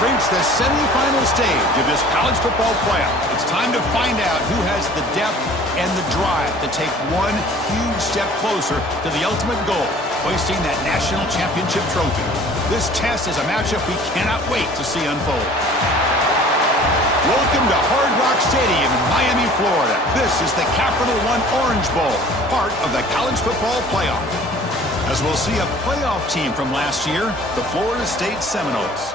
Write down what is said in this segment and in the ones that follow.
reached the semifinal stage of this college football playoff. It's time to find out who has the depth and the drive to take one huge step closer to the ultimate goal, hoisting that national championship trophy. This test is a matchup we cannot wait to see unfold. Welcome to Hard Rock Stadium in Miami, Florida. This is the Capital One Orange Bowl, part of the college football playoff. As we'll see a playoff team from last year, the Florida State Seminoles,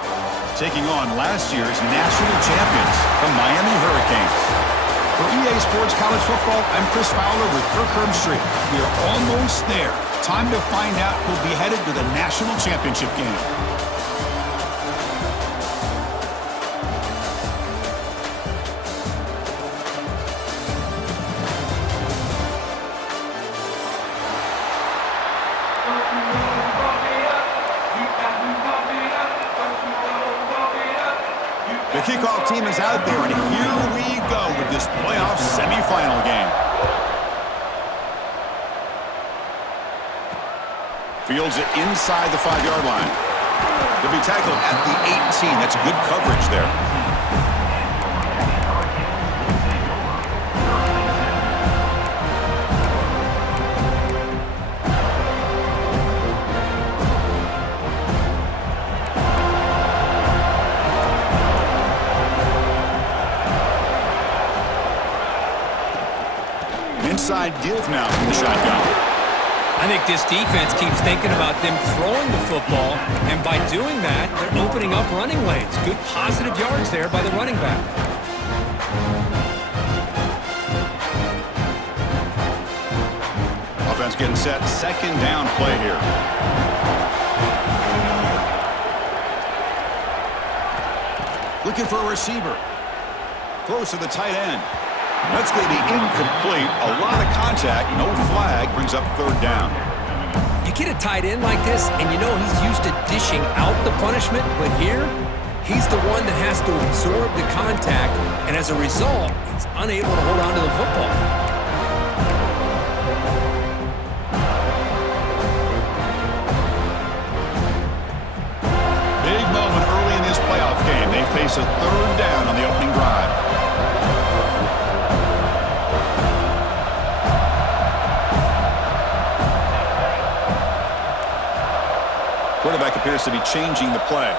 taking on last year's national champions, the Miami Hurricanes. For EA Sports College Football, I'm Chris Fowler with Kirk Herbstreit. We are almost there. Time to find out who'll be headed to the national championship game. The kickoff team is out there, and here we go with this playoff semifinal game. Fields it inside the 5-yard line. They'll be tackled at the 18. That's good coverage there. Inside deal now from the shotgun. I think this defense keeps thinking about them throwing the football, and by doing that, they're opening up running lanes. Good positive yards there by the running back. Offense getting set. Second down play here. Looking for a receiver. Throws to the tight end. That's going to be incomplete. A lot of contact. No flag. Brings up third down. You get a tight end like this, and you know he's used to dishing out the punishment, but here, he's the one that has to absorb the contact, and as a result, he's unable to hold on to the football. Big moment early in this playoff game. They face a third down on the opening drive. Quarterback appears to be changing the play.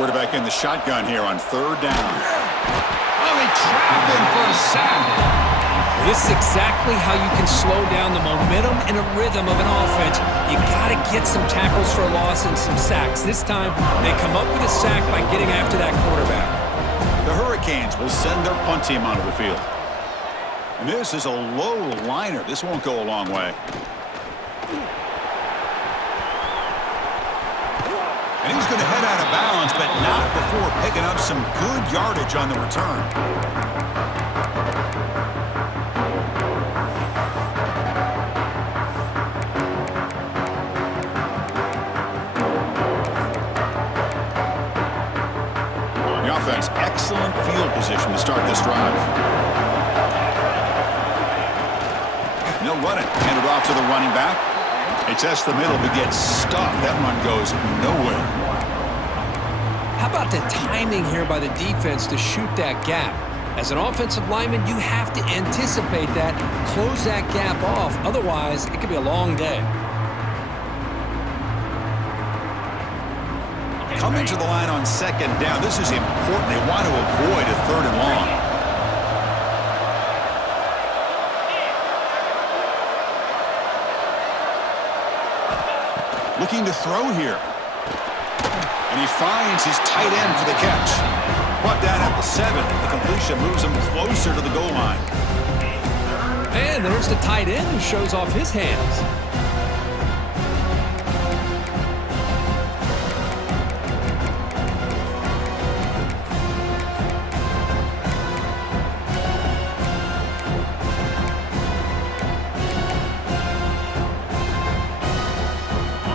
Quarterback in the shotgun here on third down. Oh, he trapped him for a sack. This is exactly how you can slow down the momentum and a rhythm of an offense. You got to get some tackles for a loss and some sacks. This time, they come up with a sack by getting after that quarterback. The Hurricanes will send their punt team onto the field. And this is a low liner. This won't go a long way. And he's going to head out of bounds, but not before picking up some good yardage on the return. The offense, excellent field position to start this drive. And they'll run it. Hand it off to the running back. They test the middle, but gets stuffed. That one goes nowhere. How about the timing here by the defense to shoot that gap? As an offensive lineman, you have to anticipate that, close that gap off. Otherwise, it could be a long day. Coming to the line on second down. This is important. They want to avoid a third and long. Looking to throw here. And he finds his tight end for the catch. Brought down at the 7. The completion moves him closer to the goal line. And there's the tight end who shows off his hands.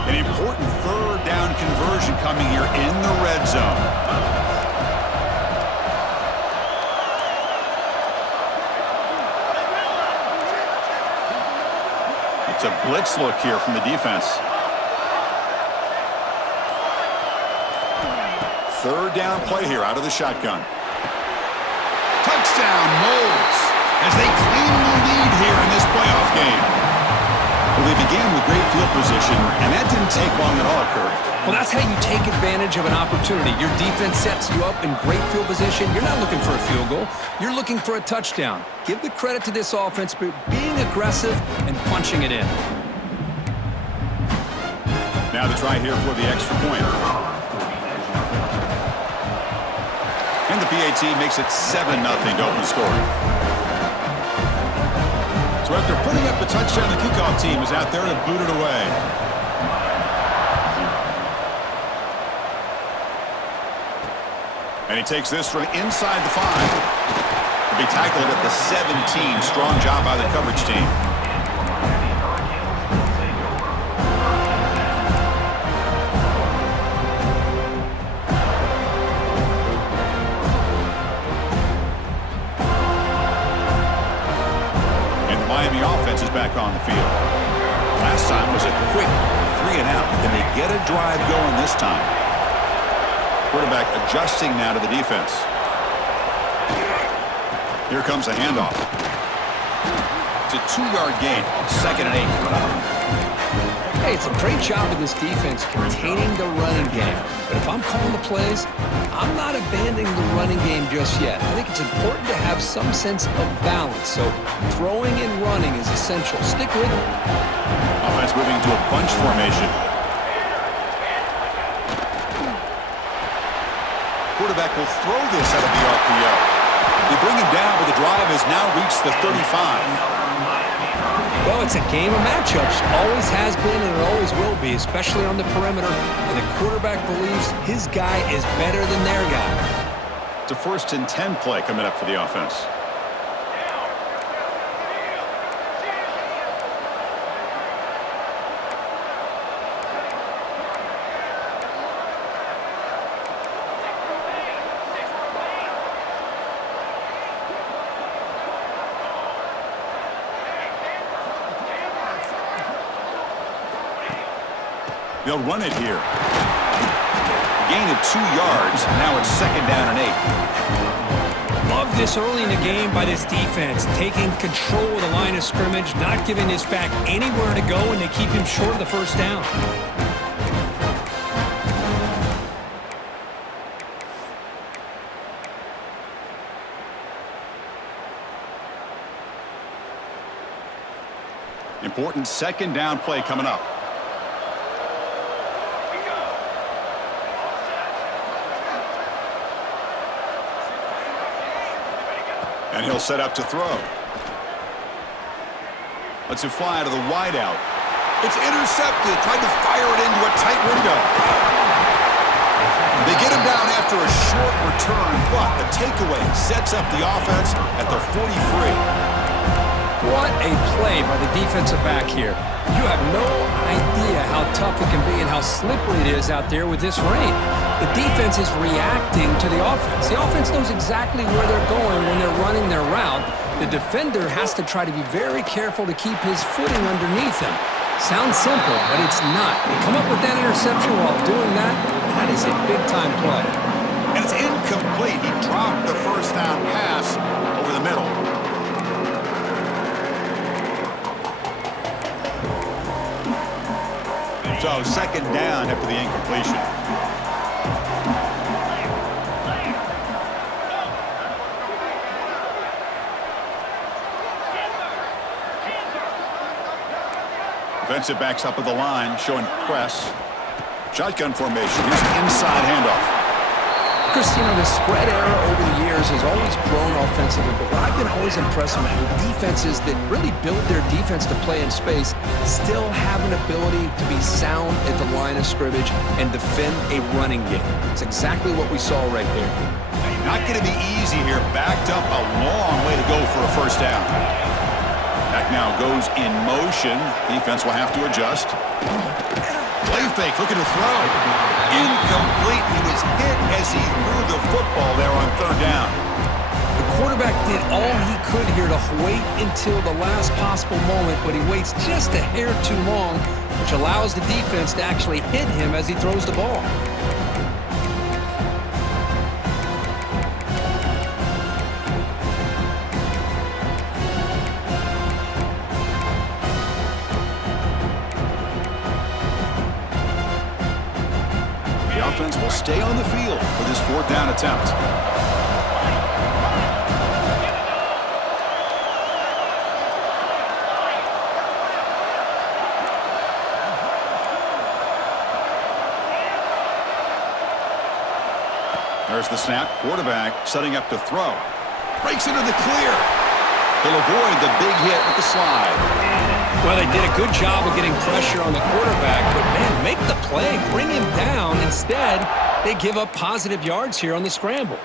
An important third down conversion coming here in the red zone. It's a blitz look here from the defense. third down play here out of the shotgun. Touchdown, Moles, as they claim the lead here in this playoff game. Well, they began with great field position, and that didn't take long at all, Kirk. Well, that's how you take advantage of an opportunity. Your defense sets you up in great field position. You're not looking for a field goal. You're looking for a touchdown. Give the credit to this offense for being aggressive and punching it in. Now to try here for the extra point. And the PAT makes it 7-0 to open scoring. So after putting up the touchdown, the kickoff team is out there to boot it away. And he takes this from inside the 5. He'll be tackled at the 17. Strong job by the coverage team. And the Miami offense is back on the field. Last time was a quick 3-and-out. Can they get a drive going this time? Quarterback adjusting now to the defense. Here comes a handoff. It's a 2-yard gain. 2nd and 8 coming up. Hey, it's a great job of this defense containing the running game. But if I'm calling the plays, I'm not abandoning the running game just yet. I think it's important to have some sense of balance. So throwing and running is essential. Stick with it. Offense moving to a bunch formation. Quarterback will throw this out of the RPO. They bring him down, but the drive has now reached the 35. Well, it's a game of matchups. Always has been and it always will be, especially on the perimeter. And the quarterback believes his guy is better than their guy. It's a 1st and 10 play coming up for the offense. They'll run it here. Gain of 2 yards. Now it's 2nd down and 8. Love this early in the game by this defense. Taking control of the line of scrimmage, not giving this back anywhere to go, and they keep him short of the 1st down. Important 2nd down play coming up. And he'll set up to throw. Lets it fly to the wideout. It's intercepted. Tried to fire it into a tight window. They get him down after a short return, but the takeaway sets up the offense at the 43. What a play by the defensive back here. You have no idea how tough it can be and how slippery it is out there with this rain. The defense is reacting to the offense. The offense knows exactly where they're going when they're running their route. The defender has to try to be very careful to keep his footing underneath him. Sounds simple, but it's not. They come up with that interception while doing that. That is a big-time play. And it's incomplete. He dropped the 1st down pass over the middle. So 2nd down after the incompletion. Defensive backs up at the line, showing press. Shotgun formation. Here's an inside handoff. Christina, the spread era over the years has always grown offensively, but what I've been always impressed with defenses that really build their defense to play in space still have an ability to be sound at the line of scrimmage and defend a running game. It's exactly what we saw right there. Not going to be easy here. Backed up a long way to go for a 1st down. Back now goes in motion. Defense will have to adjust. Play fake, looking to throw. Incomplete. He was hit as he threw the football there on 3rd down. The quarterback did all he could here to wait until the last possible moment, but he waits just a hair too long, which allows the defense to actually hit him as he throws the ball. field for this fourth down attempt. There's the snap. Quarterback setting up to throw. Breaks into the clear. He'll avoid the big hit with the slide. Well, they did a good job of getting pressure on the quarterback, but, man, make the play. Bring him down. Instead, they give up positive yards here on the scramble.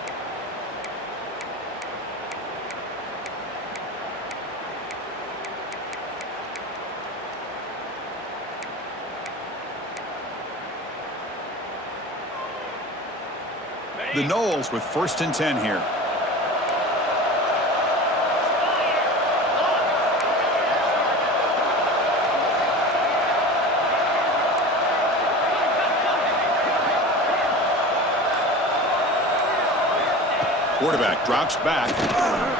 The Noles with 1st and 10 here. Quarterback drops back,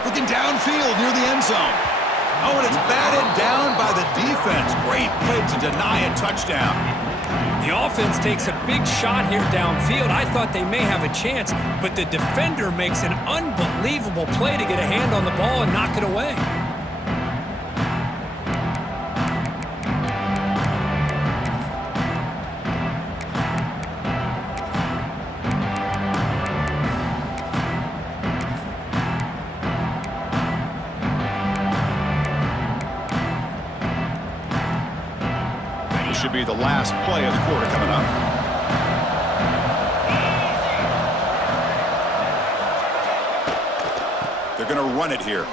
looking downfield near the end zone. Oh, and it's batted down by the defense. Great play to deny a touchdown. The offense takes a big shot here downfield. I thought they may have a chance, but the defender makes an unbelievable play to get a hand on the ball and knock it away. Should be the last play of the quarter coming up. They're going to run it here.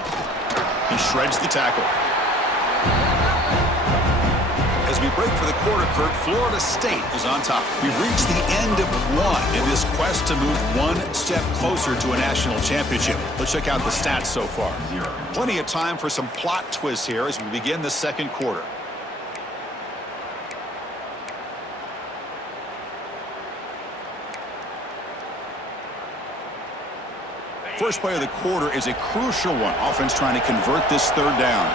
He shreds the tackle. As we break for the quarter, Kurt, Florida State is on top. We've reached the end of one in this quest to move one step closer to a national championship. Let's check out the stats so far. Plenty of time for some plot twists here as we begin the second quarter. First play of the quarter is a crucial one. Offense trying to convert this third down.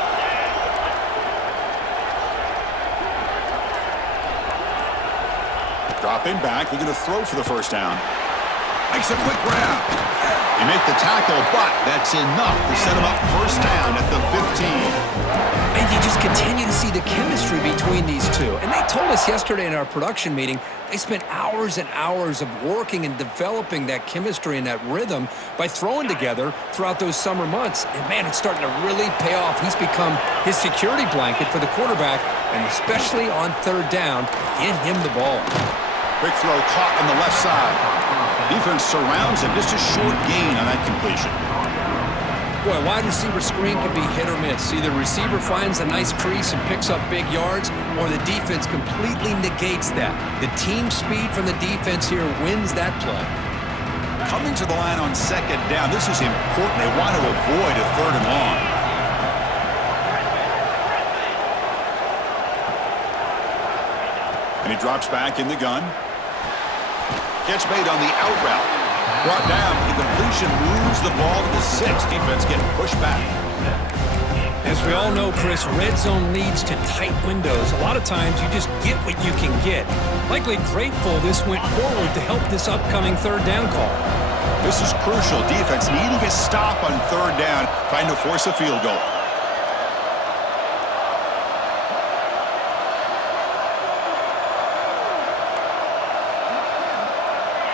Dropping back, looking to throw for the first down. Makes a quick grab. They make the tackle, but that's enough to set him up first down at the 15. And you just continue to see the chemistry between these two. And they told us yesterday in our production meeting, they spent hours and hours of working and developing that chemistry and that rhythm by throwing together throughout those summer months. And, man, it's starting to really pay off. He's become his security blanket for the quarterback, and especially on third down, get him the ball. Big throw caught on the left side. Defense surrounds him. Just a short gain on that completion. Boy, a wide receiver screen can be hit or miss. Either receiver finds a nice crease and picks up big yards, or the defense completely negates that. The team speed from the defense here wins that play. Coming to the line on second down, this is important. They want to avoid a third and long. And he drops back in the gun. Catch made on the out route. Brought down. The completion moves the ball to the 6. Defense getting pushed back. As we all know, Chris, red zone leads to tight windows. A lot of times you just get what you can get. Likely grateful this went forward to help this upcoming third down call. This is crucial. Defense needing a stop on third down, trying to force a field goal.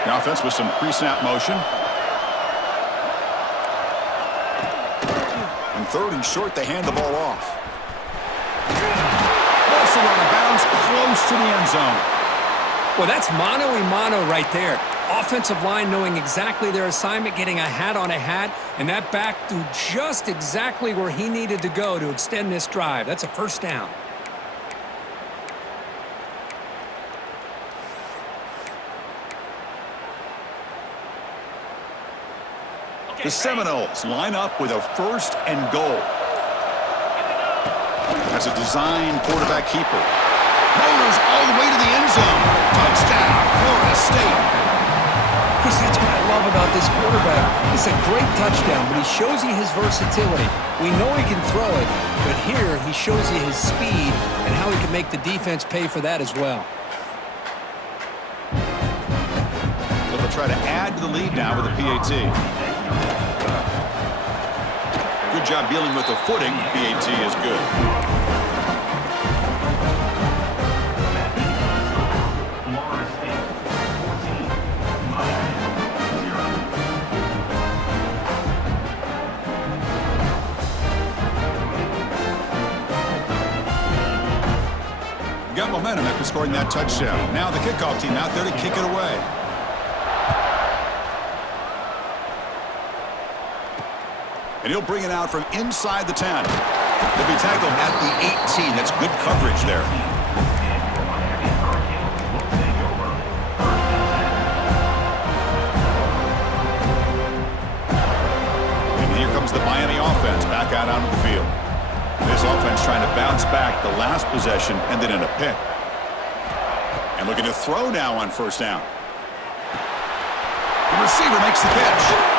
The offense with some pre-snap motion. And third and short, they hand the ball off. Also on a bounce close to the end zone. Well, that's mano-a-mano right there. Offensive line knowing exactly their assignment, getting a hat on a hat, and that back threw just exactly where he needed to go to extend this drive. That's a first down. The Seminoles line up with a first and goal. That's a design quarterback keeper. Motors all the way to the end zone. Touchdown, Florida State. Chris, that's what I love about this quarterback. It's a great touchdown, but he shows you his versatility. We know he can throw it, but here he shows you his speed and how he can make the defense pay for that as well. So the try to add to the lead now with a PAT. Good job dealing with the footing. PAT is good. Got momentum after scoring that touchdown. Now the kickoff team out there to kick it away. And he'll bring it out from inside the 10. They'll be tackled at the 18. That's good coverage there. And here comes the Miami offense back out onto the field. This offense trying to bounce back the last possession, ended in a pick. And looking to throw now on first down. The receiver makes the catch.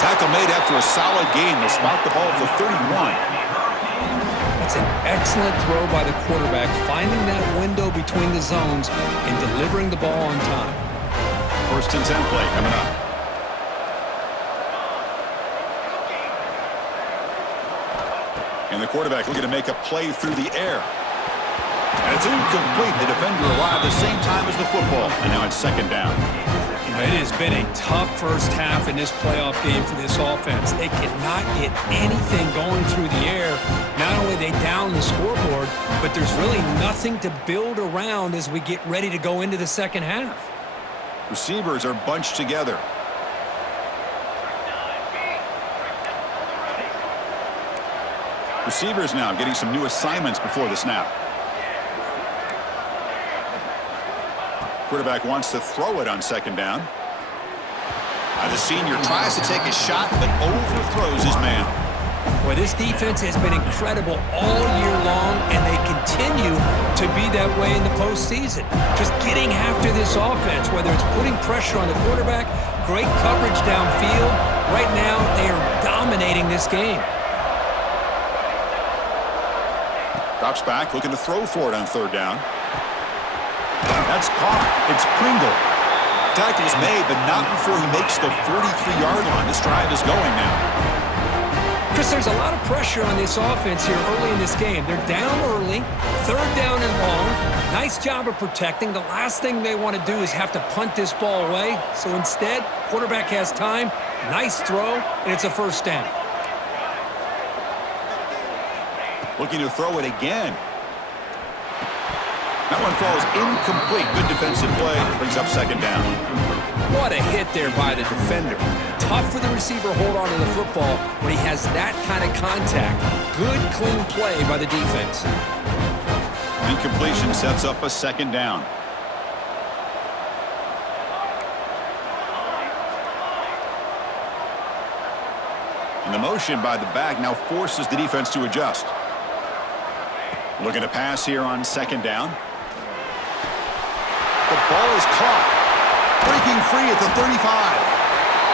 Tackle made after a solid gain. They'll spot the ball at the 31. That's an excellent throw by the quarterback, finding that window between the zones and delivering the ball on time. First and 10 play coming up. And the quarterback looking to make a play through the air. And it's incomplete. The defender arrived the same time as the football. And now it's second down. It has been a tough first half in this playoff game for this offense. They cannot get anything going through the air. Not only they down the scoreboard, but there's really nothing to build around as we get ready to go into the second half. Receivers are bunched together. Receivers now getting some new assignments before the snap. Quarterback wants to throw it on second down. The senior tries to take a shot, but overthrows his man. Well, this defense has been incredible all year long, and they continue to be that way in the postseason. Just getting after this offense, whether it's putting pressure on the quarterback, great coverage downfield. Right now, they are dominating this game. Drops back, looking to throw for it on third down. That's caught. It's Pringle. Tackle's made, but not before he makes the 43-yard line. This drive is going now. Chris, there's a lot of pressure on this offense here early in this game. They're down early, third down and long. Nice job of protecting. The last thing they want to do is have to punt this ball away. So instead, quarterback has time. Nice throw, and it's a first down. Looking to throw it again. That one falls incomplete. Good defensive play. Brings up second down. What a hit there by the defender. Tough for the receiver to hold on to the football when he has that kind of contact. Good, clean play by the defense. Incompletion sets up a second down. And the motion by the back now forces the defense to adjust. Looking to pass here on second down. The ball is caught. Breaking free at the 35.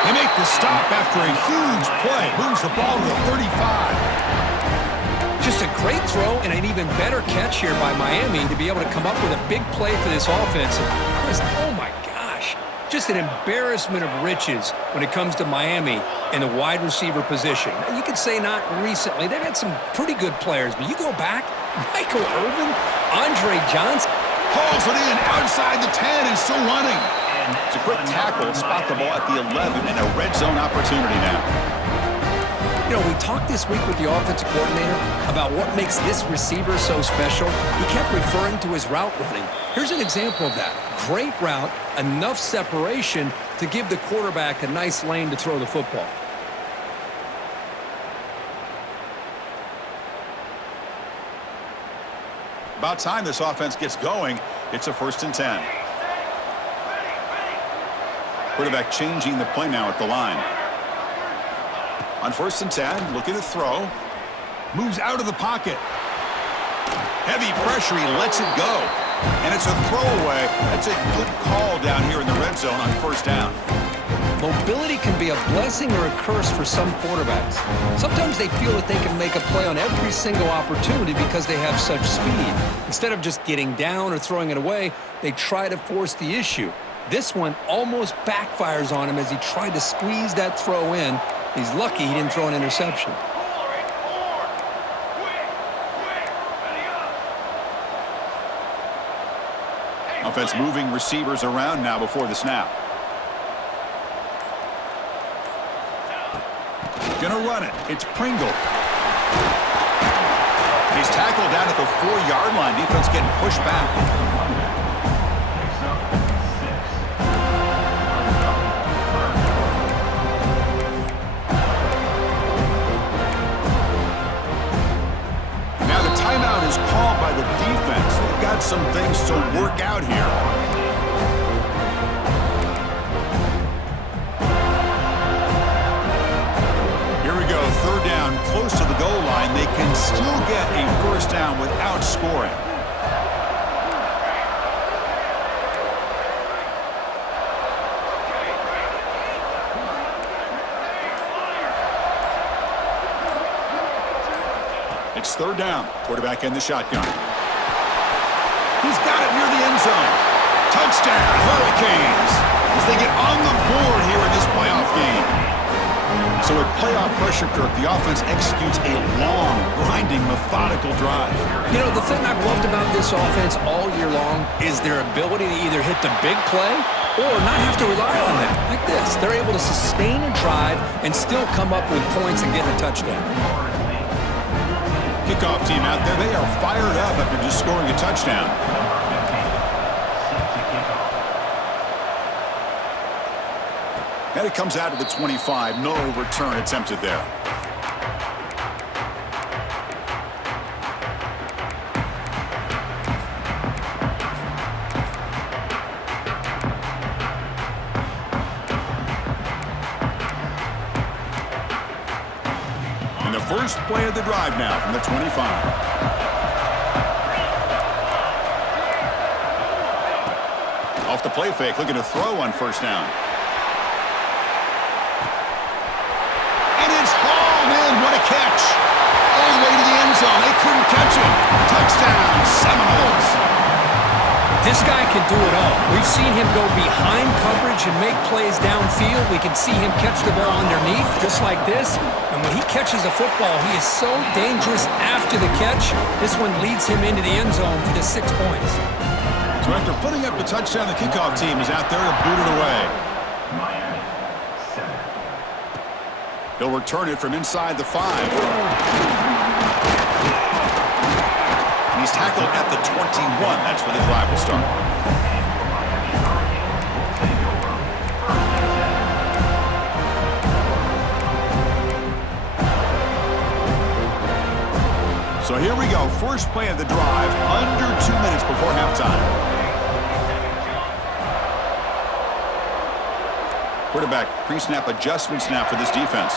They make the stop after a huge play. Moves the ball to the 35. Just a great throw and an even better catch here by Miami to be able to come up with a big play for this offense. Oh my gosh. Just an embarrassment of riches when it comes to Miami in the wide receiver position. You could say not recently. They've had some pretty good players, but you go back, Michael Irvin, Andre Johnson. Hauls it in outside the 10 and still running. It's a quick tackle. Spot the ball at the 11 and a red zone opportunity now. You know, we talked this week with the offensive coordinator about what makes this receiver so special. He kept referring to his route running. Here's an example of that. Great route, enough separation to give the quarterback a nice lane to throw the football. About time this offense gets going. It's a first and 10. Quarterback changing the play now at the line. On first and 10, looking to throw. Moves out of the pocket. Heavy pressure, he lets it go. And it's a throwaway. That's a good call down here in the red zone on first down. Mobility can be a blessing or a curse for some quarterbacks. Sometimes they feel that they can make a play on every single opportunity because they have such speed. Instead of just getting down or throwing it away, they try to force the issue. This one almost backfires on him as he tried to squeeze that throw in. He's lucky he didn't throw an interception. Offense moving receivers around now before the snap. Gonna run it. It's Pringle. He's tackled down at the 4-yard line. Defense getting pushed back. Now the timeout is called by the defense. They've got some things to work out here. Third down, close to the goal line. They can still get a first down without scoring. It's third down. Quarterback in the shotgun. He's got it near the end zone. Touchdown, Hurricanes, as they get on the board here in this playoff game. So at playoff pressure, Kirk, the offense executes a long, grinding, methodical drive. You know, the thing I've loved about this offense all year long is their ability to either hit the big play or not have to rely on that. Like this, they're able to sustain a drive and still come up with points and get a touchdown. Kickoff team out there, they are fired up after just scoring a touchdown. And it comes out to the 25. No return attempted there. And the first play of the drive now from the 25. Off the play fake, looking to throw on first down. What a catch. All the way to the end zone. They couldn't catch him. Touchdown, Seminoles. This guy can do it all. We've seen him go behind coverage and make plays downfield. We can see him catch the ball underneath, just like this. And when he catches a football, he is so dangerous after the catch. This one leads him into the end zone for the 6 points. So after putting up the touchdown, the kickoff team is out there to boot it away. He'll return it from inside the 5. And he's tackled at the 21. That's where the drive will start. So here we go. First play of the drive, under 2 minutes before halftime. Quarterback pre-snap adjustments now for this defense.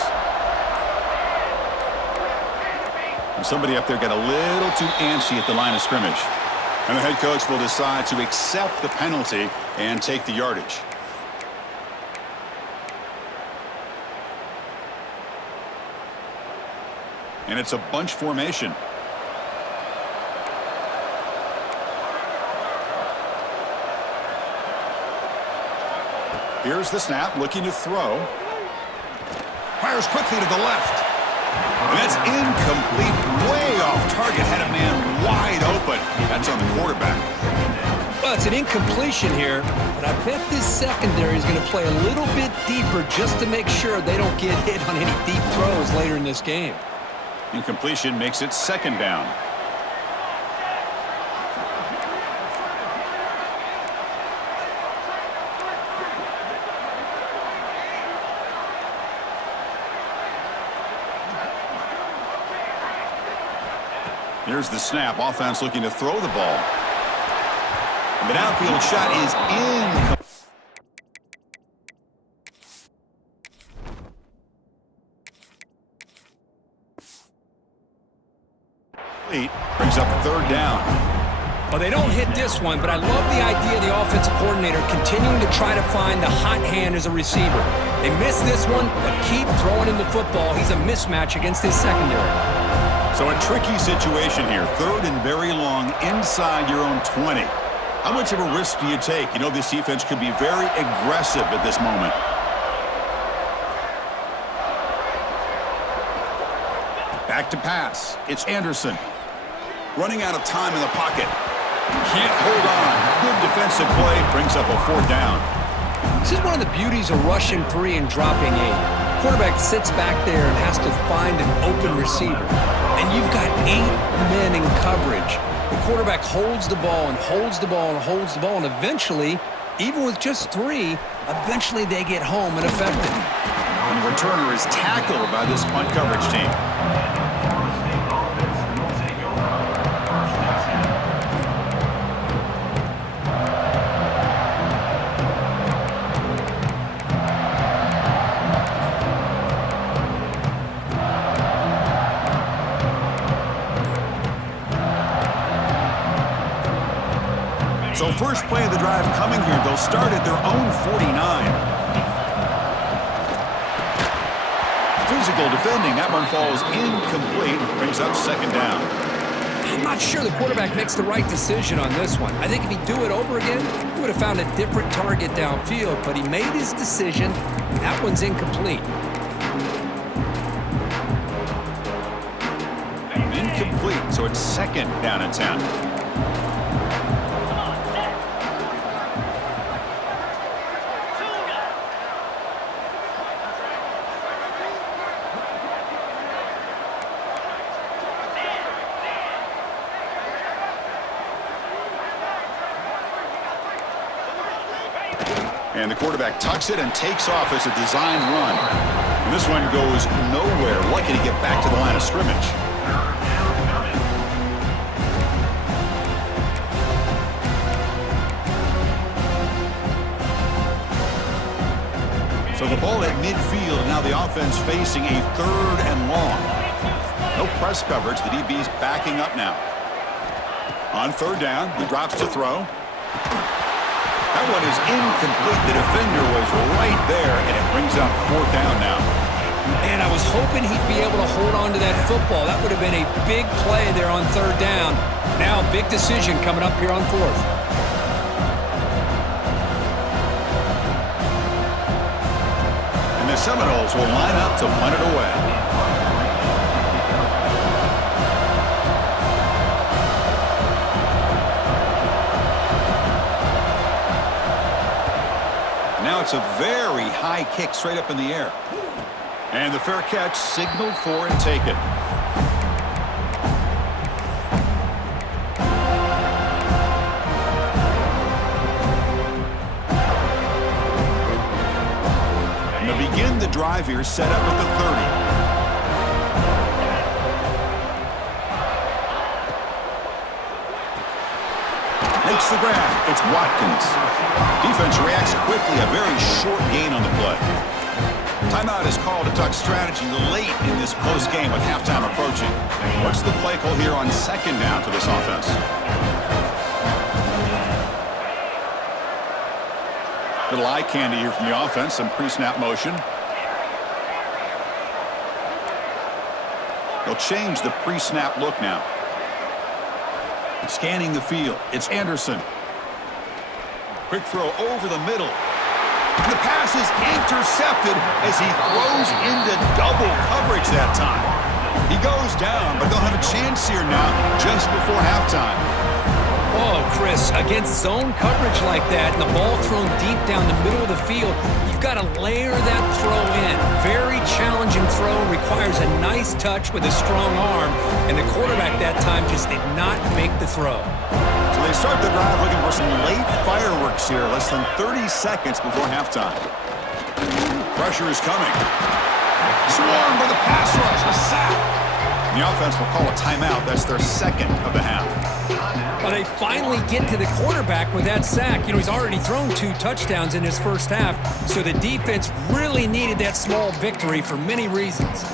And somebody up there got a little too antsy at the line of scrimmage. And the head coach will decide to accept the penalty and take the yardage. And it's a bunch formation. Here's the snap, looking to throw. Fires quickly to the left. And that's incomplete, way off target. Had a man wide open. That's on the quarterback. Well, it's an incompletion here, but I bet this secondary is going to play a little bit deeper just to make sure they don't get hit on any deep throws later in this game. Incompletion makes it second down. Here's the snap. Offense looking to throw the ball. The downfield shot is incomplete. Brings up third down. Well, they don't hit this one, but I love the idea of the offensive coordinator continuing to try to find the hot hand as a receiver. They missed this one, but keep throwing him the football. He's a mismatch against his secondary. So a tricky situation here. Third and very long inside your own 20. How much of a risk do you take? You know this defense could be very aggressive at this moment. Back to pass. It's Anderson. Running out of time in the pocket. Can't hold on. Good defensive play. Brings up a 4th down. This is one of the beauties of rushing 3 and dropping 8. Quarterback sits back there and has to find an open receiver. And you've got 8 men in coverage. The quarterback holds the ball and holds the ball and holds the ball, and eventually, even with just 3, eventually they get home and effective. And the returner is tackled by this punt coverage team. So first play of the drive coming here. They'll start at their own 49. Physical defending. That one falls incomplete. Brings up 2nd down. I'm not sure the quarterback makes the right decision on this one. I think if he'd do it over again, he would have found a different target downfield, but he made his decision. That one's incomplete. Incomplete, so it's 2nd down and 10. And the quarterback tucks it and takes off as a designed run. And this one goes nowhere. Lucky to get back to the line of scrimmage. So the ball at midfield, and now the offense facing a 3rd and long. No press coverage. The DB's backing up now. On 3rd down, he drops to throw. That one is incomplete. The defender was right there, and it brings up 4th down now. And I was hoping he'd be able to hold on to that football. That would have been a big play there on 3rd down. Now a big decision coming up here on 4th. And the Seminoles will line up to punt it away. Now it's a very high kick straight up in the air. And the fair catch signaled for and taken. And to begin the drive here, set up at the 30. Makes the grab. It's Watkins. Defense reacts quickly. A very short gain on the play. Timeout is called to talk strategy late in this close game with halftime approaching. What's the play call here on 2nd down for this offense? Little eye candy here from the offense. Some pre-snap motion. They'll change the pre-snap look now. Scanning the field. It's Anderson. Quick throw over the middle. The pass is intercepted as he throws into double coverage that time. He goes down, but they'll have a chance here now just before halftime. Oh, Chris, against zone coverage like that and the ball thrown deep down the middle of the field, you've got to layer that throw in. Very challenging throw, requires a nice touch with a strong arm, and the quarterback that time just did not make the throw. So they start the drive looking for some late fireworks here, less than 30 seconds before halftime. Pressure is coming. Swarmed by the pass rush, a sack. The offense will call a timeout. That's their 2nd of the half. Well, they finally get to the quarterback with that sack. You know, he's already thrown 2 touchdowns in his first half, so the defense really needed that small victory for many reasons.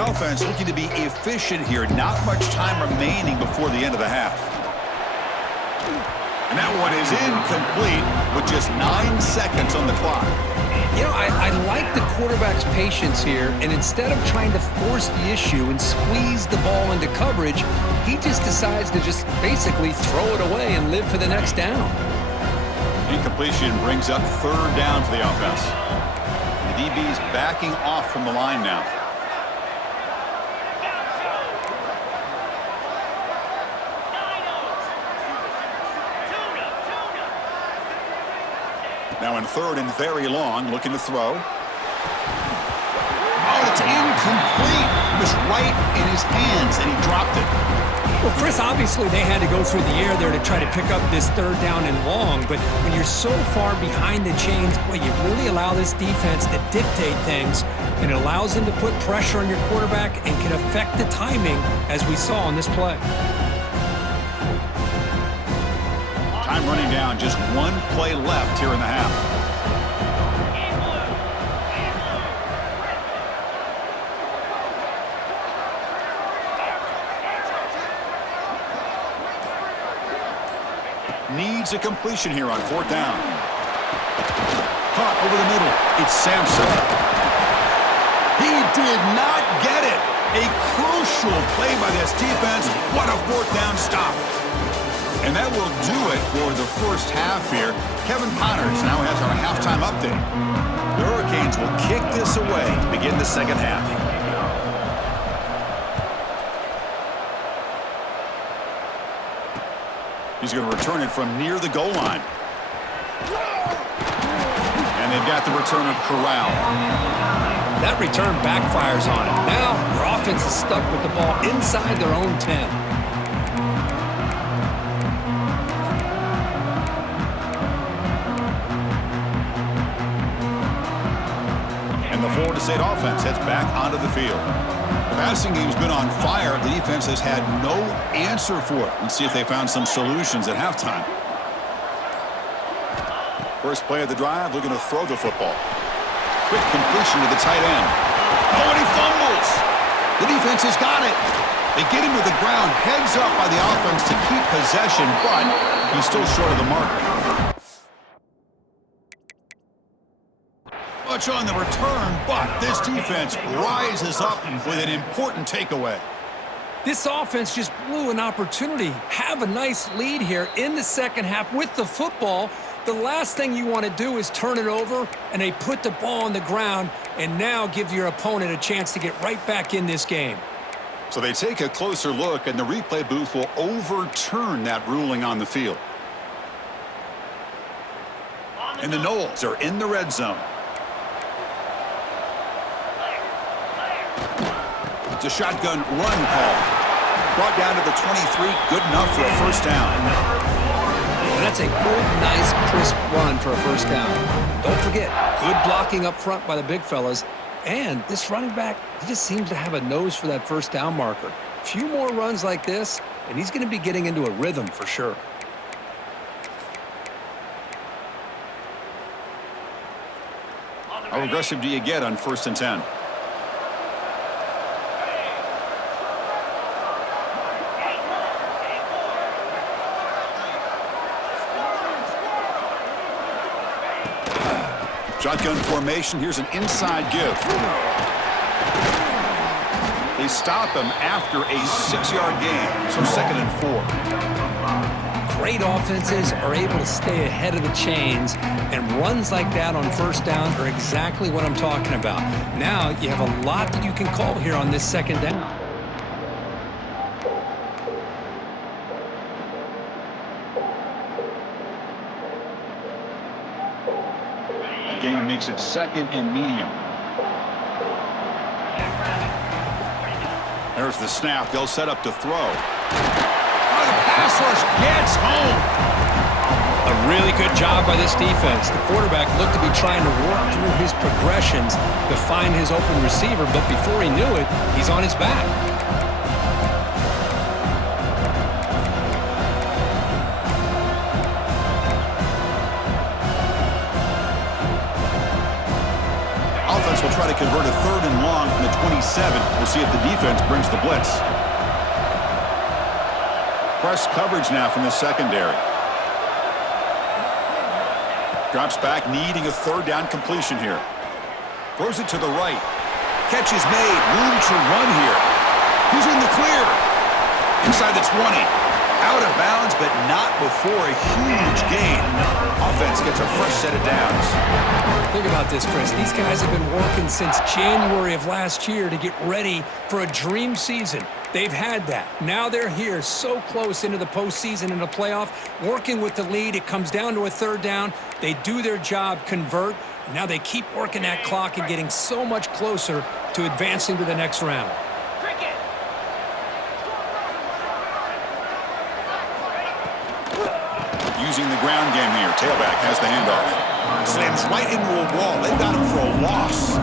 Offense looking to be efficient here. Not much time remaining before the end of the half. that one is incomplete with just 9 seconds on the clock. You know, I like the quarterback's patience here, and instead of trying to force the issue and squeeze the ball into coverage, he just decides to just basically throw it away and live for the next down. Incompletion brings up 3rd down for the offense. The DB's backing off from the line now. Now in 3rd and very long, looking to throw. Oh, it's incomplete. It was right in his hands, and he dropped it. Well, Chris, obviously they had to go through the air there to try to pick up this 3rd down and long, but when you're so far behind the chains, boy, you really allow this defense to dictate things, and it allows them to put pressure on your quarterback and can affect the timing, as we saw on this play. Time running down, just 1 play left here in the half. Needs a completion here on 4th down. Caught over the middle. It's Sampson. He did not get it. A crucial play by this defense. What a 4th down stop. And that will do it for the first half here. Kevin Connors now has our halftime update. The Hurricanes will kick this away to begin the second half. He's going to return it from near the goal line. And they've got the returner corralled. That return backfires on him. Now your offense is stuck with the ball inside their own 10. Florida State offense heads back onto the field. The passing game's been on fire. The defense has had no answer for it. Let's see if they found some solutions at halftime. First play of the drive, looking to throw the football. Quick completion to the tight end. Oh, and he fumbles. The defense has got it. They get him to the ground, heads up by the offense to keep possession, but he's still short of the marker. Much on the return, but this defense rises up with an important takeaway. This offense just blew an opportunity. Have a nice lead here in the second half with the football. The last thing you want to do is turn it over, and they put the ball on the ground and now give your opponent a chance to get right back in this game. So they take a closer look, and the replay booth will overturn that ruling on the field. And the Noles are in the red zone. It's a shotgun run call. Brought down to the 23, good enough for a first down. And that's a good, nice, crisp run for a first down. Don't forget, good blocking up front by the big fellas. And this running back, he just seems to have a nose for that first down marker. A few more runs like this, and he's going to be getting into a rhythm for sure. How aggressive do you get on 1st and 10? Shotgun formation. Here's an inside give. They stop him after a 6-yard gain, so 2nd and 4. Great offenses are able to stay ahead of the chains, and runs like that on first down are exactly what I'm talking about. Now you have a lot that you can call here on this second down. Game makes it 2nd and medium. There's the snap. They'll set up to throw. Oh, the pass rush gets home. A really good job by this defense. The quarterback looked to be trying to work through his progressions to find his open receiver, but before he knew it, he's on his back. Offense will try to convert a 3rd and long from the 27. We'll see if the defense brings the blitz. Press coverage now from the secondary. Drops back, needing a third down completion here. Throws it to the right. Catch is made. Room to run here. He's in the clear. Inside the 20. Out of bounds, but not before a huge gain. Offense gets a fresh set of downs. Think about this, Chris. These guys have been working since January of last year to get ready for a dream season. They've had that. Now they're here so close into the postseason and the playoff, working with the lead. It comes down to a third down. They do their job, convert. And now they keep working that clock and getting so much closer to advancing to the next round. Using the ground game here. Tailback has the handoff. Slams right into a wall. They got him for a loss.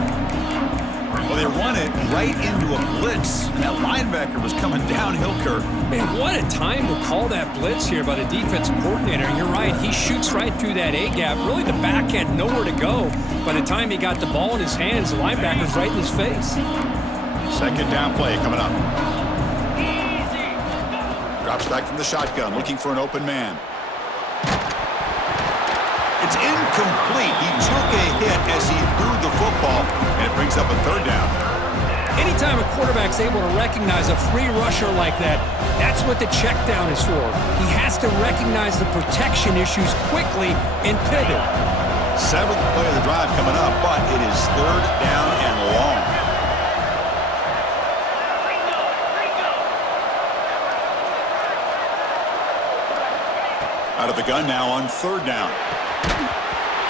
Well, they run it right into a blitz. And that linebacker was coming downhill, Kirk. Man, what a time to call that blitz here by the defensive coordinator. And you're right, he shoots right through that A-gap. Really, the back had nowhere to go. By the time he got the ball in his hands, the linebacker's right in his face. Second down play coming up. Drops back from the shotgun, looking for an open man. It's incomplete. He took a hit as he threw the football, and it brings up a third down. Anytime a quarterback's able to recognize a free rusher like that, that's what the check down is for. He has to recognize the protection issues quickly and pivot. Seventh play of the drive coming up, but it is third down and long. Out of the gun now on third down.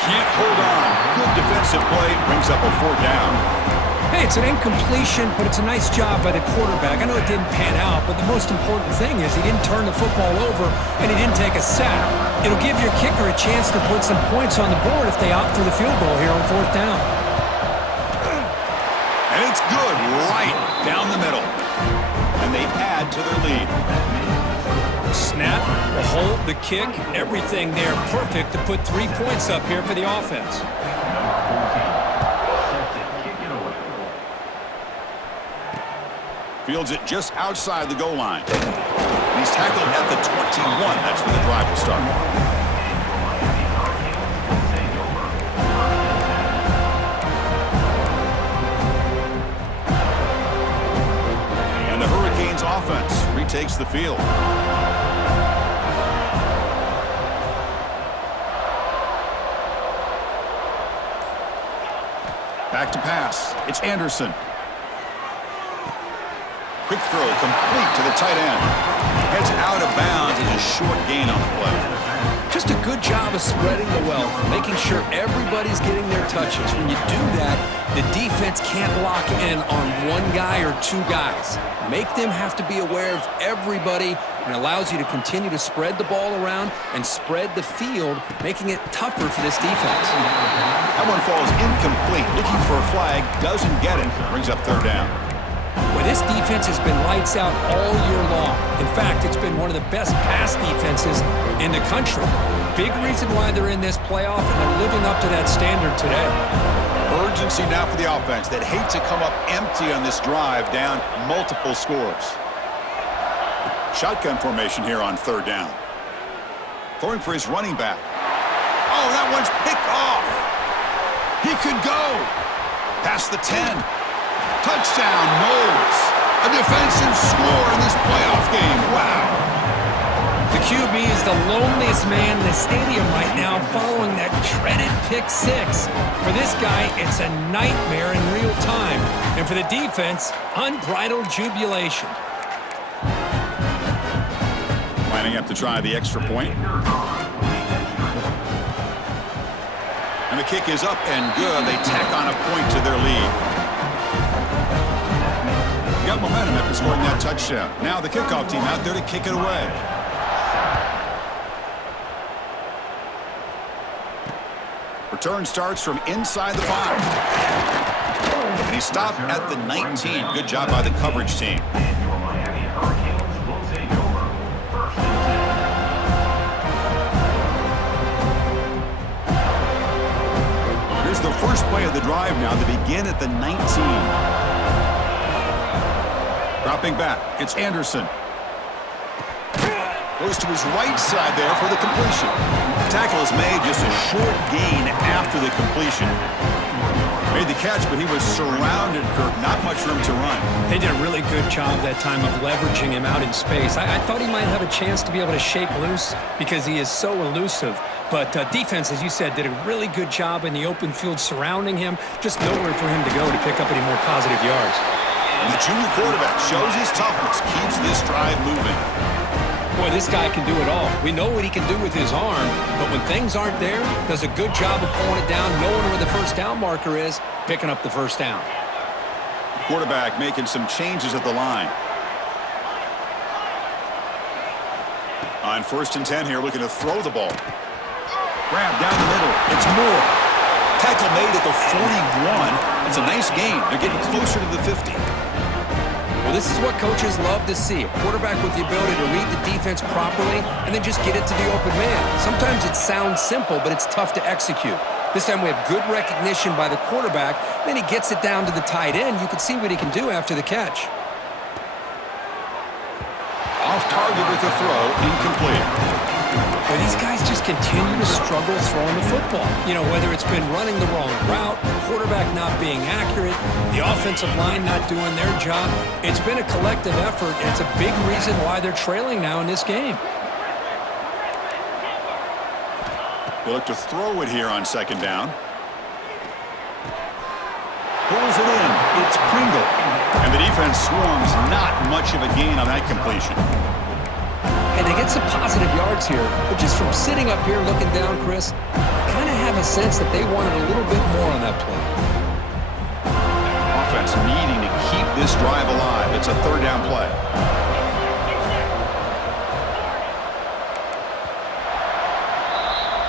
Can't hold on. Good defensive play. Brings up a fourth down. Hey, it's an incompletion, but it's a nice job by the quarterback. I know it didn't pan out, but the most important thing is he didn't turn the football over and he didn't take a sack. It'll give your kicker a chance to put some points on the board if they opt for the field goal here on fourth down. And it's good right down the middle. And they add to their lead. Snap, the hold, the kick, everything there perfect to put 3 points up here for the offense. Fields it just outside the goal line. And he's tackled at the 21. That's where the drive will start. And the Hurricanes offense retakes the field. Back to pass. It's Anderson. Quick throw, complete to the tight end. Heads out of bounds and a short gain on the play. Just a good job of spreading the wealth, making sure everybody's getting their touches. When you do that, the defense can't lock in on one guy or two guys. Make them have to be aware of everybody, and allows you to continue to spread the ball around and spread the field, making it tougher for this defense. That one falls incomplete. Looking for a flag, doesn't get it. Brings up third down. Well, this defense has been lights out all year long. In fact, it's been one of the best pass defenses in the country. Big reason why they're in this playoff, and they're living up to that standard today. Urgency now for the offense that hate to come up empty on this drive, down multiple scores. Shotgun formation here on third down. Throwing for his running back. Oh, that one's picked off. He could go. Past the 10. Touchdown, Knowles. A defensive score in this playoff game. Wow. The QB is the loneliest man in the stadium right now following that dreaded pick six. For this guy, it's a nightmare in real time. And for the defense, unbridled jubilation. Lining up to try the extra point. And the kick is up and good. They tack on a point to their lead. Got momentum after scoring that touchdown. Now the kickoff team out there to kick it away. Return starts from inside the 5. And he stopped at the 19. Good job by the coverage team. Here's the first play of the drive now. They begin at the 19. Dropping back, it's Anderson. Goes to his right side there for the completion. The tackle is made, just a short gain after the completion. Made the catch, but he was surrounded, Kirk. Not much room to run. They did a really good job that time of leveraging him out in space. I thought he might have a chance to be able to shake loose because he is so elusive. But defense, as you said, did a really good job in the open field surrounding him. Just nowhere for him to go to pick up any more positive yards. And the junior quarterback shows his toughness, keeps this drive moving. Boy, this guy can do it all. We know what he can do with his arm, but when things aren't there, does a good job of pulling it down, knowing where the first down marker is, picking up the first down. Quarterback making some changes at the line. On 1st and 10 here, looking to throw the ball. Grab down the middle. It's Moore. Tackle made at the 41. It's a nice gain. They're getting closer to the 50. Well, this is what coaches love to see. A quarterback with the ability to read the defense properly and then just get it to the open man. Sometimes it sounds simple, but it's tough to execute. This time we have good recognition by the quarterback. Then he gets it down to the tight end. You can see what he can do after the catch. Off target with the throw, incomplete. Well, these guys just continue to struggle throwing the football. You know, whether it's been running the wrong route, the quarterback not being accurate, the offensive line not doing their job. It's been a collective effort, and it's a big reason why they're trailing now in this game. They look to throw it here on 2nd down. Pulls it in. It's Pringle. And the defense swarms. Not much of a gain on that completion. And they get some positive yards here, but just from sitting up here looking down, Chris, I kind of have a sense that they wanted a little bit more on that play. Offense needing to keep this drive alive. It's a 3rd down play.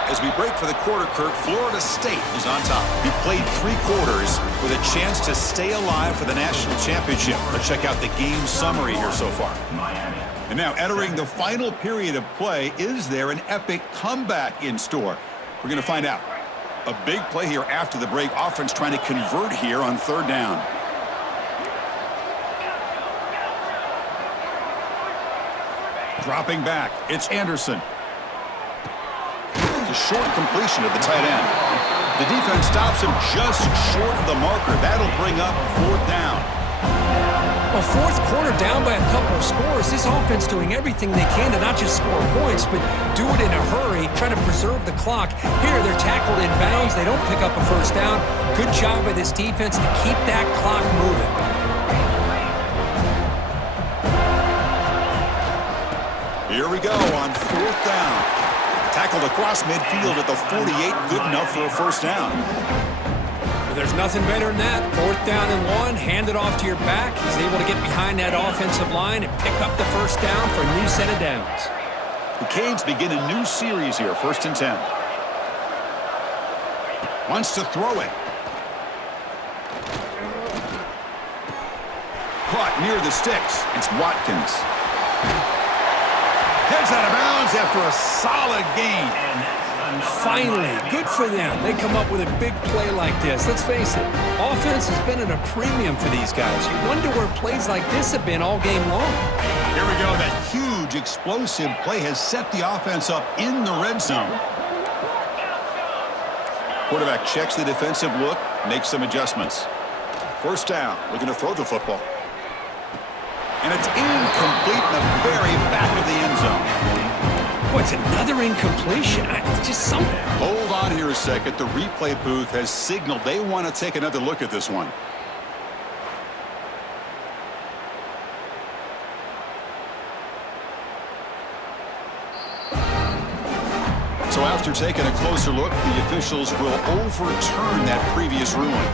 As we break for the quarter, Kirk, Florida State is on top. He played 3 quarters with a chance to stay alive for the national championship. Let's check out the game summary here so far. And now entering the final period of play, is there an epic comeback in store? We're going to find out. A big play here after the break. Offense trying to convert here on 3rd down. Dropping back, it's Anderson. It's a short completion at the tight end. The defense stops him just short of the marker. That'll bring up 4th down. Well, 4th quarter down by a couple of scores. This offense doing everything they can to not just score points, but do it in a hurry, trying to preserve the clock. Here, they're tackled in bounds. They don't pick up a 1st down. Good job by this defense to keep that clock moving. Here we go on 4th down. Tackled across midfield at the 48. Good enough for a 1st down. There's nothing better than that. 4th down and 1, hand it off to your back. He's able to get behind that offensive line and pick up the 1st down for a new set of downs. The Canes begin a new series here, 1st and 10. Wants to throw it. Caught near the sticks. It's Watkins. Heads out of bounds after a solid gain. Finally, good for them. They come up with a big play like this. Let's face it, offense has been at a premium for these guys. You wonder where plays like this have been all game long. Here we go. That huge explosive play has set the offense up in the red zone. Quarterback checks the defensive look, makes some adjustments. 1st down, looking to throw the football. And it's incomplete in the very back of the end zone. Boy, it's another incompletion. Just something. Hold on here a second. The replay booth has signaled they want to take another look at this one. So after taking a closer look, the officials will overturn that previous ruling.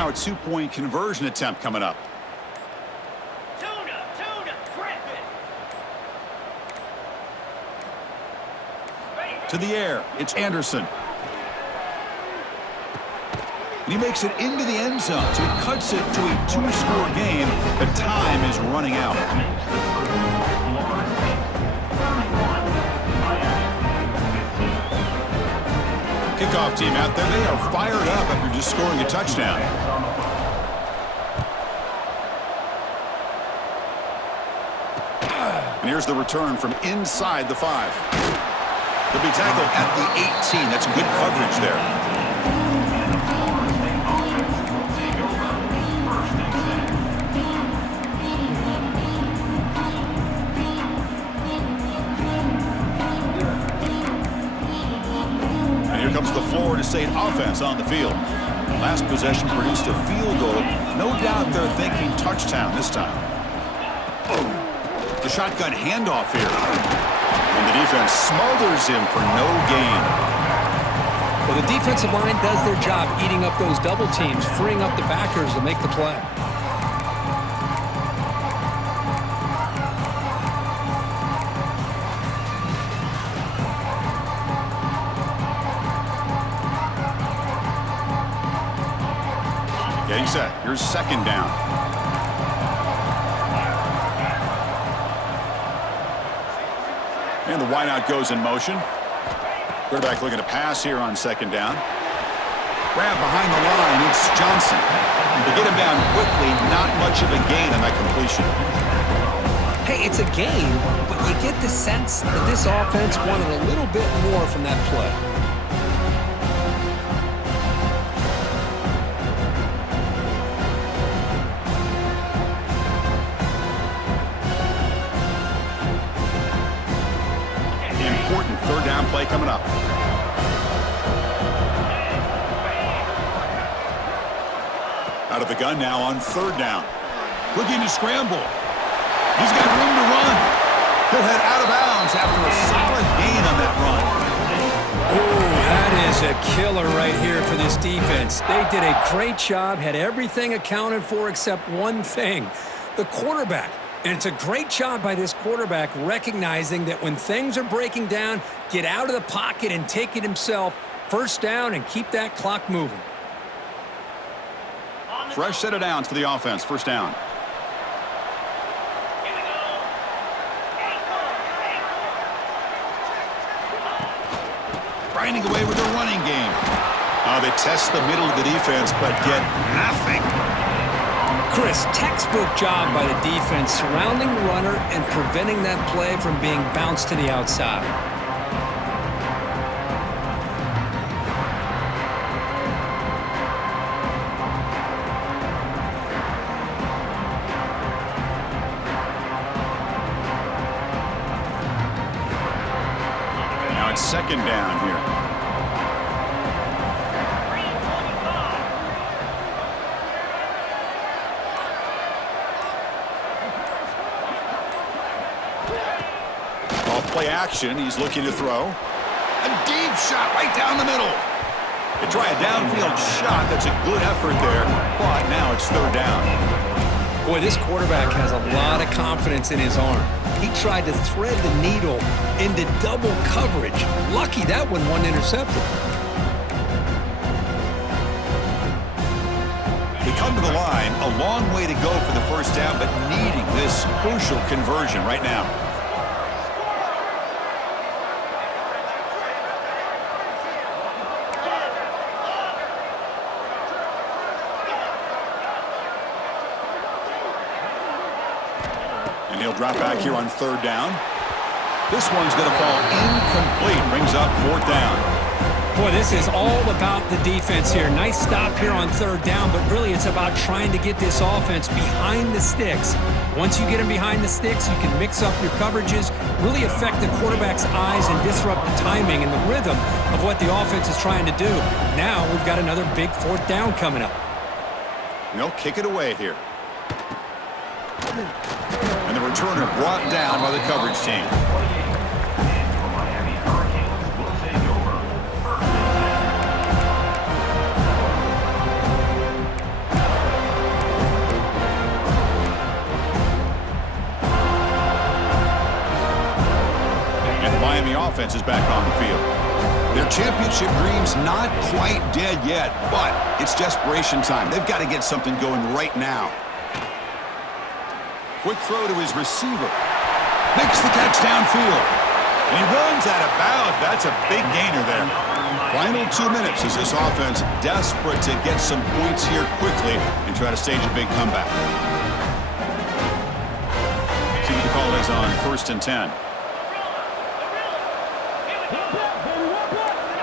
A 2-point conversion attempt coming up. To the air, it's Anderson. And he makes it into the end zone, so he cuts it to a 2-score game. The time is running out. Kickoff team out there, they are fired up after just scoring a touchdown. And here's the return from inside the 5. They'll be tackled at the 18. That's good coverage there. And here comes the Florida State offense on the field. Last possession produced a field goal. No doubt they're thinking touchdown this time. The shotgun handoff here. And the defense smothers him for no gain. Well, the defensive line does their job eating up those double teams, freeing up the backers to make the play. Getting set. Here's second down. And the wideout goes in motion. Quarterback looking to pass here on second down. Grab behind the line. It's Johnson. To get him down quickly, not much of a gain on that completion. Hey, it's a game, but you get the sense that this offense wanted a little bit more from that play. Third down play coming up. Out of the gun now on third down. Looking to scramble. He's got room to run. He'll head out of bounds after a solid gain on that run. Oh, that is a killer right here for this defense. They did a great job, had everything accounted for except one thing, the quarterback. And it's a great job by this quarterback recognizing that when things are breaking down, get out of the pocket and take it himself. First down and keep that clock moving. Fresh set of downs for the offense. First down. Grinding away with the running game. They test the middle of the defense, but get nothing. Chris, textbook job by the defense surrounding the runner and preventing that play from being bounced to the outside. Now it's second down here. Play action. He's looking to throw. A deep shot right down the middle. They try a downfield shot. That's a good effort there, but now it's third down. Boy, this quarterback has a lot of confidence in his arm. He tried to thread the needle into double coverage. Lucky that one wasn't intercepted. They come to the line. A long way to go for the first down, but needing this crucial conversion right now. He'll drop back here on third down. This one's going to fall incomplete. Brings up fourth down. Boy, this is all about the defense here. Nice stop here on third down, but really it's about trying to get this offense behind the sticks. Once you get them behind the sticks, you can mix up your coverages, really affect the quarterback's eyes and disrupt the timing and the rhythm of what the offense is trying to do. Now we've got another big fourth down coming up. And they'll kick it away here. And the returner brought down by the coverage team. And the Miami offense is back on the field. They're Championship dreams not quite dead yet, but it's desperation time. They've got to get something going right now. Quick throw to his receiver. Makes the catch downfield. And he runs out of bounds. That's a big gainer there. Final 2 minutes as this offense desperate to get some points here quickly and try to stage a big comeback. See what the call is on 1st and 10.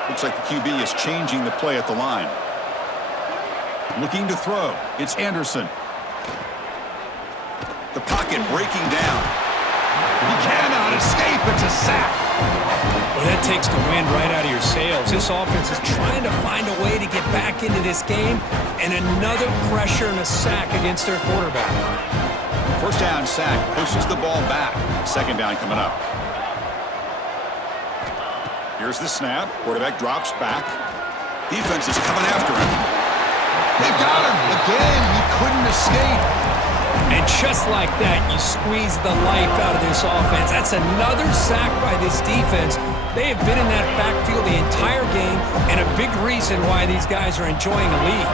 Looks like the QB is changing the play at the line. Looking to throw. It's Anderson. The pocket breaking down. He cannot escape. It's a sack. Well, that takes the wind right out of your sails. This offense is trying to find a way to get back into this game, and another pressure and a sack against their quarterback. First down sack pushes the ball back. Second down coming up. Here's the snap. Quarterback drops back. Defense is coming after him. They've got him. Again, he couldn't escape. And just like that, you squeeze the life out of this offense. That's another sack by this defense. They have been in that backfield the entire game, and a big reason why these guys are enjoying a lead.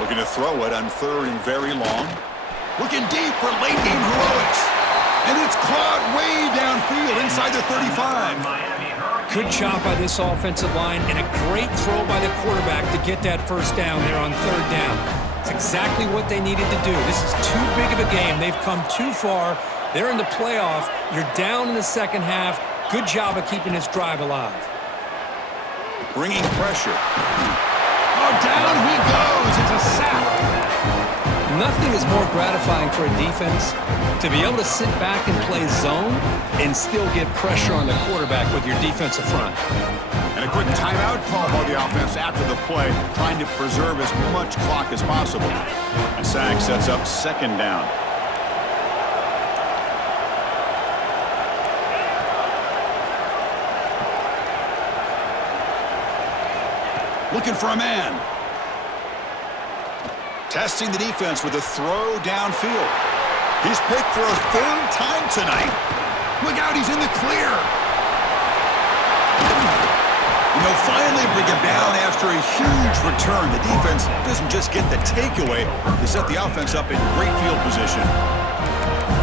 Looking to throw it on 3rd and very long. Looking deep for late game heroics. And it's caught way downfield inside the 35. Good job by this offensive line, and a great throw by the quarterback to get that first down there on 3rd down. It's exactly what they needed to do. This is too big of a game. They've come too far. They're in the playoff. You're down in the second half. Good job of keeping this drive alive. Bringing pressure. Oh, down he goes. It's a sack. Nothing is more gratifying for a defense to be able to sit back and play zone and still get pressure on the quarterback with your defensive front. And a quick timeout call by the offense after the play, trying to preserve as much clock as possible. And sack sets up 2nd down. Looking for a man. Testing the defense with a throw downfield. He's picked for a 3rd time tonight. Look out, he's in the clear. And they'll finally bring him down after a huge return. The defense doesn't just get the takeaway, they set the offense up in great field position.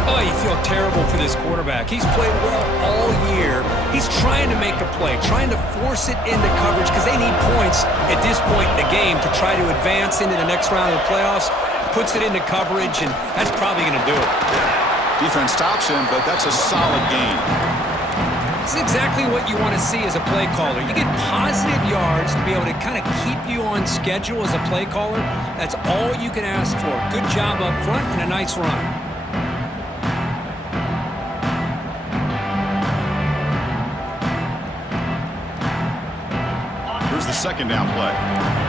Oh, you feel terrible for this quarterback. He's played well all year. He's trying to make a play, trying to force it into coverage because they need points at this point in the game to try to advance into the next round of the playoffs. Puts it into coverage, and that's probably going to do it. Defense stops him, but that's a solid gain. This is exactly what you want to see as a play caller. You get positive yards to be able to kind of keep you on schedule as a play caller. That's all you can ask for. Good job up front and a nice run. Here's the 2nd down play.